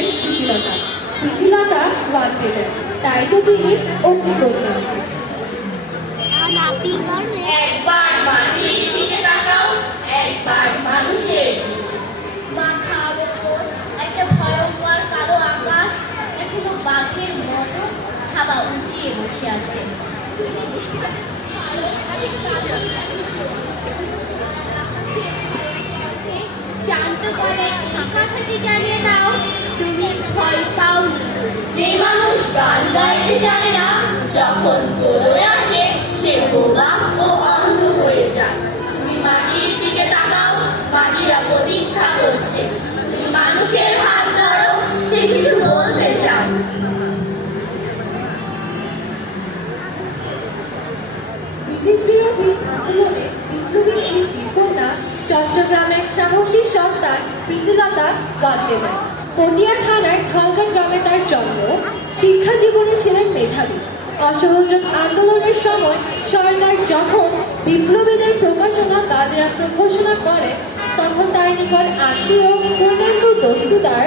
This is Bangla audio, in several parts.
ছিলেন প্রীতিলতা। প্রীতিলতা ওয়ানটেডার, তাই তো তিনি অগ্নিকন্যা। একবার মাটির দিকে তাকাও, একবার মানুষের। মাথার ওপর একটা ভয়ঙ্কর কালো আকাশ এখনো বাঘের মতো থাবা উঁচিয়ে বসে আছে। শান্ত করে কথাটি জানিয়ে দাও, তুমি ভয় পাওনি। যে মানুষ গান গাইতে জানে না, যখন প্রলয় আসে সে বোবা ও অন্ধ হয়ে যায়। তুমি মাটির দিকে তাকাও, মাটিরা প্রতীক্ষা করছে। তুমি মানুষের হাত ধরো, সে কিছু বলতে চায়। ব্রিটিশ বিরোধী আন্দোলনে বিপ্লবী এই বীরকন্যা চট্টগ্রামের সাহসী সন্তান প্রীতিলতা ওয়ানটেডার। পটিয়া থানার ঢলগা গ্রামে তার জন্ম। শিক্ষা জীবনে ছিলেন মেধাবী। অসহযোগ আন্দোলনের সময় সরকার যখন বিপ্লবীদের প্রকাশনা বাজেয়াপ্ত ঘোষণা করে, তখন তার নিকট আত্মীয় পূর্ণেন্দু দস্তিদার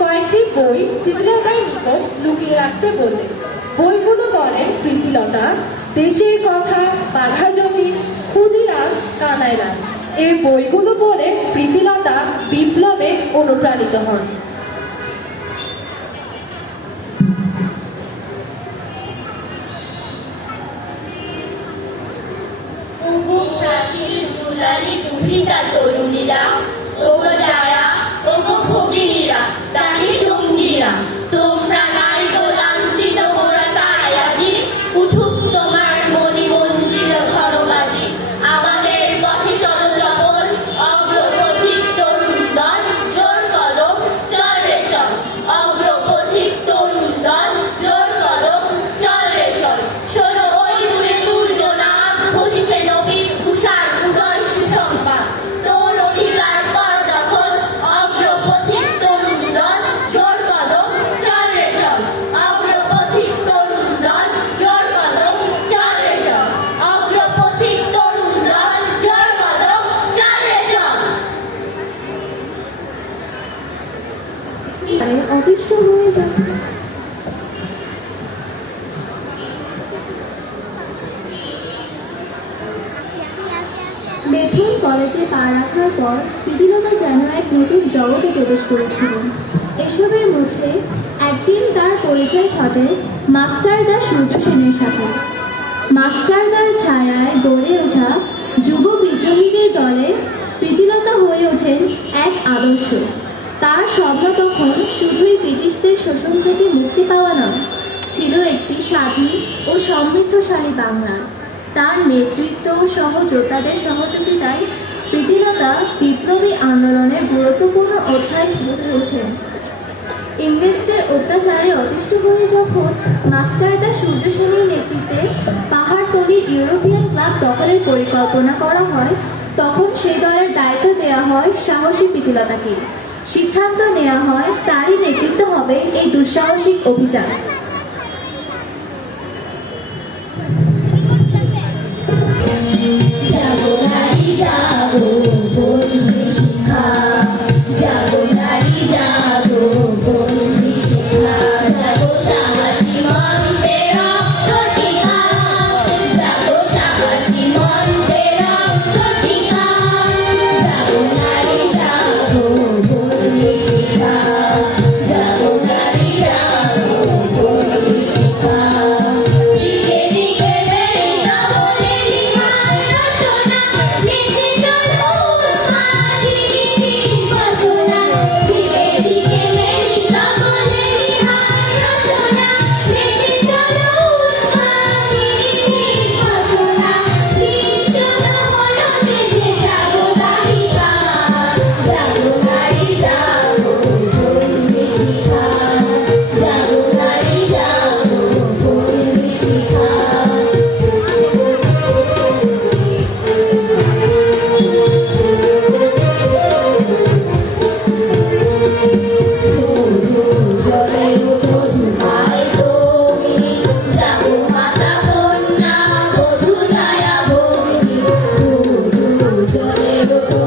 কয়েকটি বই প্রীতিলতার নিকট লুকিয়ে রাখতে বললেন। বইগুলো বলেন প্রীতিলতা, দেশের কথা, বাঘা জমিন, ক্ষুদিরাম, কানাইলাল। এই বইগুলো পড়ে প্রীতিলতা বিপ্লবে অনুপ্রাণিত হন। ওগো প্রাচীন দুলারি দুহিতা তরুণীরা, ওগো জায়া, ওগো ভগিনীরা, তারি সঙ্গীরা, তোমরা নাই গো লাঞ্ছিত মোরা তাই আজি। উঠুক তোমার মণিমঞ্জিল ধনবাজি, আমাদের পথে চলো চপল, অগ্রপথিক তরুণ দল, জোর কদম চল রে চল। অগ্রপথিক তরুণ দল, জোর কদম চল রে চল। শোনো ওই দূরে দুর্জনাগ, বসিছে নবীন তুষার উদয় সুসংবাদ। তোর অধিকার কর দখল, অগ্রপথিক তরুণ দল, জোর কদম চল রে চল। অগ্রপথিক তরুণ দল, জোর কদম চল রে চল। অগ্রপথিক তরুণ দল, জোর কদম চল রে চল। অতিষ্ঠ হয়ে যান। বেথুন কলেজে পা রাখার পর প্রীতিলতা যেন এক নতুন জগতে প্রবেশ করেছিলেন। এসবের মধ্যে একদিন তার পরিচয় ঘটে মাস্টারদা সূর্য সেনের সাথে। মাস্টারদার ছায়ায় গড়ে ওঠা যুব বিদ্রোহীদের দলে প্রীতিলতা হয়ে ওঠেন এক আদর্শ। তার স্বপ্ন তখন শুধুই ব্রিটিশদের শোষণ থেকে মুক্তি পাওয়া নয়, ছিল একটি স্বাধীন ও সমৃদ্ধশালী বাংলা। তার নেতৃত্ব সহ যোদ্ধাদের সহযোগিতায় প্রীতিলতা বিপ্লবী আন্দোলনের গুরুত্বপূর্ণ অধ্যায় হয়ে ওঠেন। ইংরেজদের অত্যাচারে অতিষ্ঠ হয়ে যখন মাস্টারদা সূর্য সেনের নেতৃত্বে পাহাড়তলির ইউরোপিয়ান ক্লাব দখলের পরিকল্পনা করা হয়, তখন সেই দলের দায়িত্ব দেওয়া হয় সাহসী প্রীতিলতাকে। সিদ্ধান্ত নেওয়া হয় তারই নেতৃত্ব হবে এই দুঃসাহসিক অভিযান। জাগো নারী জাগো, বন্ধু শিখা, জাগো নারী জাগো, বন্ধু শিখা। জাগো সাহসী মন্ত্রে রক্ত টিকা, জাগো সাহসী মন্ত্রে রক্ত টিকা। জাগো নারী জাগো, বন্ধু শিখা, জাগো নারী জাগো, বন্ধু শিখা। দিকে দিকে বেরিয়ে বলে নিহার রচনা, ভেসে চলো উন্মাদিনী বাসনা। দিকে দিকে বেরিয়ে বলে নিহার রচনা, ভেসে চলো উন্মাদিনী বাসনা। নিঃস্ব মনতে যে জাগো দাহিকা, জাগো নারী জাগো, বন্ধু শিখা, জাগো নারী জাগো, বন্ধু শিখা। জলে ওঠো ধুমায় ভগিনী, জাগো মাতা কন্যা বধূ ছায়া ভগিনী। জলে ওঠো